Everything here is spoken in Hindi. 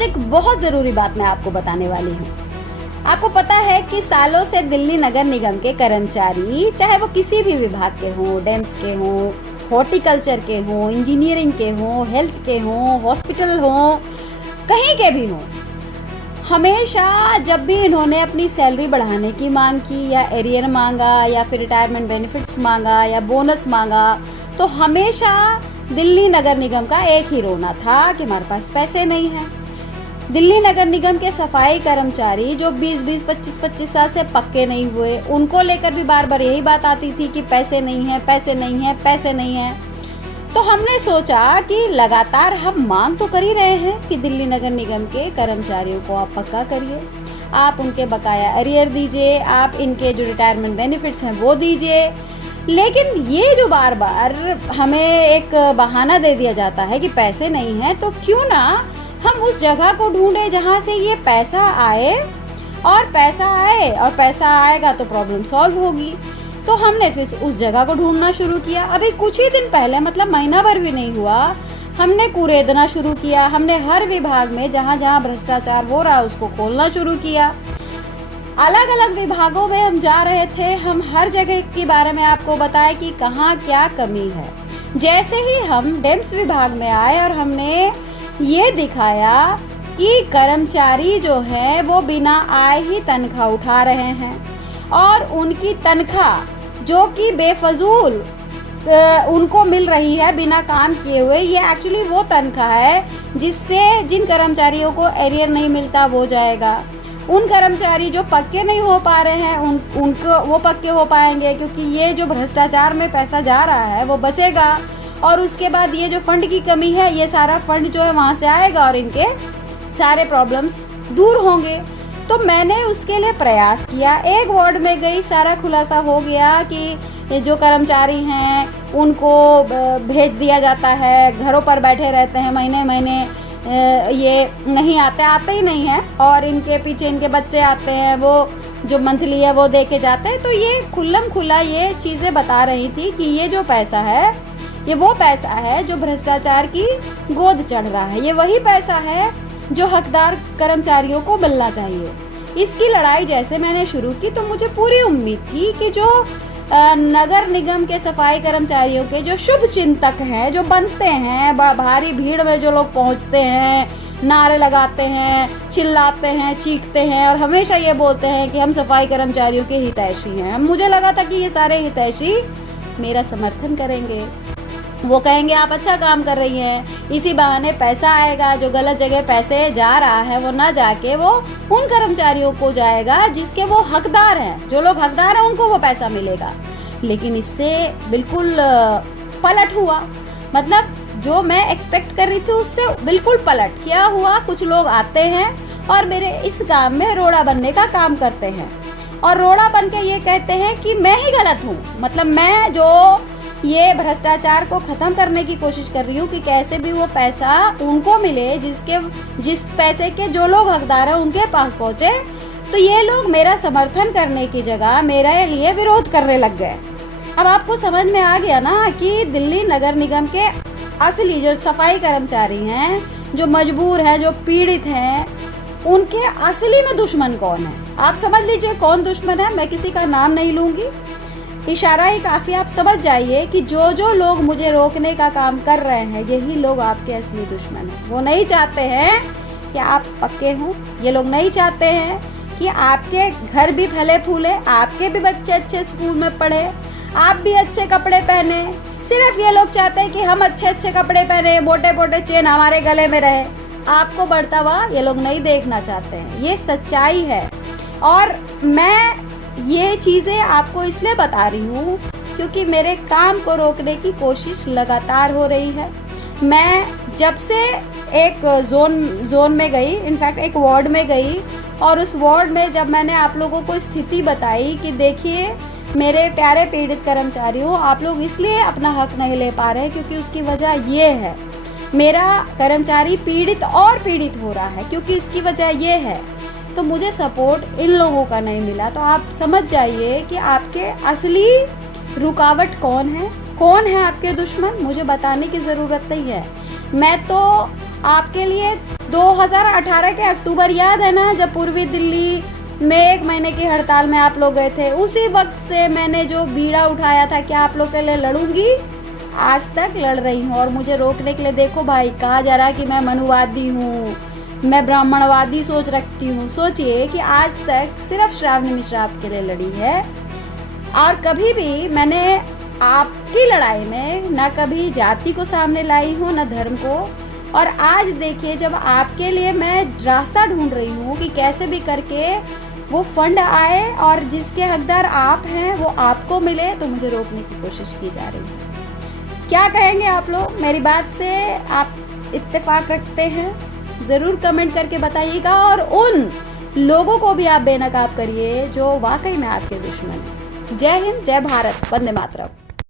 आज एक बहुत ज़रूरी बात मैं आपको बताने वाली हूँ। आपको पता है कि सालों से दिल्ली नगर निगम के कर्मचारी, चाहे वो किसी भी विभाग के हों, डेम्स के हों, हॉर्टिकल्चर के हों, इंजीनियरिंग के हों, हेल्थ के हों, हॉस्पिटल हों, कहीं के भी हों, हमेशा जब भी इन्होंने अपनी सैलरी बढ़ाने की मांग की या एरियर मांगा या फिर रिटायरमेंट बेनिफिट्स मांगा या बोनस मांगा, तो हमेशा दिल्ली नगर निगम का एक ही रोना था कि हमारे पास पैसे नहीं हैं। दिल्ली नगर निगम के सफाई कर्मचारी जो 20-20, 25-25 साल से पक्के नहीं हुए, उनको लेकर भी बार बार यही बात आती थी कि पैसे नहीं हैं, पैसे नहीं हैं, पैसे नहीं हैं। तो हमने सोचा कि लगातार हम मांग तो कर ही रहे हैं कि दिल्ली नगर निगम के कर्मचारियों को आप पक्का करिए, आप उनके बकाया अरियर दीजिए, आप इनके जो रिटायरमेंट बेनिफिट्स हैं वो दीजिए। लेकिन ये जो बार बार हमें एक बहाना दे दिया जाता है कि पैसे नहीं हैं, तो क्यों ना हम उस जगह को ढूंढे जहाँ से ये पैसा आए, और पैसा आएगा तो प्रॉब्लम सॉल्व होगी। तो हमने फिर उस जगह को ढूंढना शुरू किया। अभी कुछ ही दिन पहले, मतलब महीना भर भी नहीं हुआ, हमने कुरेदना शुरू किया। हमने हर विभाग में जहाँ जहाँ भ्रष्टाचार हो रहा है उसको खोलना शुरू किया। अलग अलग विभागों में हम जा रहे थे, हम हर जगह के बारे में आपको बताया कि कहाँ क्या कमी है। जैसे ही हम डेम्स विभाग में आए और हमने ये दिखाया कि कर्मचारी जो हैं वो बिना आए ही तनख्वाह उठा रहे हैं, और उनकी तनख्वाह जो कि बेफजूल उनको मिल रही है बिना काम किए हुए, ये एक्चुअली वो तनख्वाह है जिससे जिन कर्मचारियों को एरियर नहीं मिलता वो जाएगा। उन कर्मचारी जो पक्के नहीं हो पा रहे हैं उनको वो पक्के हो पाएंगे, क्योंकि ये जो भ्रष्टाचार में पैसा जा रहा है वो बचेगा, और उसके बाद ये जो फंड की कमी है, ये सारा फंड जो है वहाँ से आएगा और इनके सारे प्रॉब्लम्स दूर होंगे। तो मैंने उसके लिए प्रयास किया। एक वार्ड में गई, सारा खुलासा हो गया कि जो कर्मचारी हैं उनको भेज दिया जाता है, घरों पर बैठे रहते हैं, महीने महीने ये नहीं आते ही नहीं हैं, और इनके पीछे इनके बच्चे आते हैं, वो जो मंथली है वो दे के जाते हैं। तो ये खुल्लम खुला ये चीज़ें बता रही थी कि ये जो पैसा है ये वो पैसा है जो भ्रष्टाचार की गोद चढ़ रहा है, ये वही पैसा है जो हकदार कर्मचारियों को मिलना चाहिए। इसकी लड़ाई जैसे मैंने शुरू की तो मुझे पूरी उम्मीद थी कि जो नगर निगम के सफाई कर्मचारियों के जो शुभ चिंतक हैं, जो बनते हैं, भारी भीड़ में जो लोग पहुंचते हैं, नारे लगाते हैं, चिल्लाते हैं, चीखते हैं और हमेशा ये बोलते हैं कि हम सफाई कर्मचारियों के हितैषी हैं, मुझे लगा था कि ये सारे हितैषी मेरा समर्थन करेंगे। वो कहेंगे आप अच्छा काम कर रही हैं, इसी बहाने पैसा आएगा, जो गलत जगह पैसे जा रहा है वो ना जाके वो उन कर्मचारियों को जाएगा जिसके वो हकदार हैं, जो लोग हकदार हैं उनको वो पैसा मिलेगा। लेकिन इससे बिल्कुल पलट हुआ, मतलब जो मैं एक्सपेक्ट कर रही थी उससे बिल्कुल पलट। क्या हुआ, कुछ लोग आते हैं और मेरे इस काम में रोड़ा बनने का काम करते हैं, और रोड़ा बन के ये कहते हैं कि मैं ही गलत हूँ, मतलब मैं जो ये भ्रष्टाचार को ख़त्म करने की कोशिश कर रही हूँ कि कैसे भी वो पैसा उनको मिले जिस पैसे के जो लोग हकदार हैं उनके पास पहुँचे। तो ये लोग मेरा समर्थन करने की जगह मेरे लिए विरोध करने लग गए। अब आपको समझ में आ गया ना कि दिल्ली नगर निगम के असली जो सफाई कर्मचारी हैं, जो मजबूर हैं, जो पीड़ित हैं, उनके असली में दुश्मन कौन है। आप समझ लीजिए कौन दुश्मन है। मैं किसी का नाम नहीं लूँगी, इशारा ही काफ़ी, आप समझ जाइए कि जो लोग मुझे रोकने का काम कर रहे हैं यही लोग आपके असली दुश्मन हैं। वो नहीं चाहते हैं कि आप पक्के हों, ये लोग नहीं चाहते हैं कि आपके घर भी फले फूले, आपके भी बच्चे अच्छे स्कूल में पढ़े, आप भी अच्छे कपड़े पहने। सिर्फ ये लोग चाहते हैं कि हम अच्छे अच्छे कपड़े पहने, मोटे मोटे चेन हमारे गले में रहे, आपको बढ़ता हुआ ये लोग नहीं देखना चाहते हैं। ये सच्चाई है, और मैं ये चीज़ें आपको इसलिए बता रही हूँ क्योंकि मेरे काम को रोकने की कोशिश लगातार हो रही है। मैं जब से एक जोन में गई, इनफैक्ट एक वार्ड में गई, और उस वार्ड में जब मैंने आप लोगों को स्थिति बताई कि देखिए मेरे प्यारे पीड़ित कर्मचारियों, आप लोग इसलिए अपना हक नहीं ले पा रहे क्योंकि उसकी वजह ये है, मेरा कर्मचारी पीड़ित और पीड़ित हो रहा है क्योंकि इसकी वजह ये है, तो मुझे सपोर्ट इन लोगों का नहीं मिला। तो आप समझ जाइए कि आपके असली रुकावट कौन है आपके दुश्मन, मुझे बताने की ज़रूरत नहीं है। मैं तो आपके लिए 2018 के अक्टूबर याद है ना, जब पूर्वी दिल्ली में 1 महीने की हड़ताल में आप लोग गए थे, उसी वक्त से मैंने जो बीड़ा उठाया था कि आप लोग के लिए लड़ूंगी, आज तक लड़ रही हूँ। और मुझे रोकने के लिए देखो भाई, कहा जा रहा है कि मैं मनुवादी हूँ, मैं ब्राह्मणवादी सोच रखती हूँ। सोचिए कि आज तक सिर्फ श्रावणी मिश्रा आपके लिए लड़ी है, और कभी भी मैंने आपकी लड़ाई में ना कभी जाति को सामने लाई हूँ, ना धर्म को। और आज देखिए, जब आपके लिए मैं रास्ता ढूंढ रही हूँ कि कैसे भी करके वो फंड आए और जिसके हकदार आप हैं वो आपको मिले, तो मुझे रोकने की कोशिश की जा रही है। क्या कहेंगे आप लोग? मेरी बात से आप इत्तेफाक रखते हैं? ज़रूर कमेंट करके बताइएगा, और उन लोगों को भी आप बेनकाब करिए जो वाकई में आपके दुश्मन हैं। जय हिंद, जय भारत, वंदे मातरम।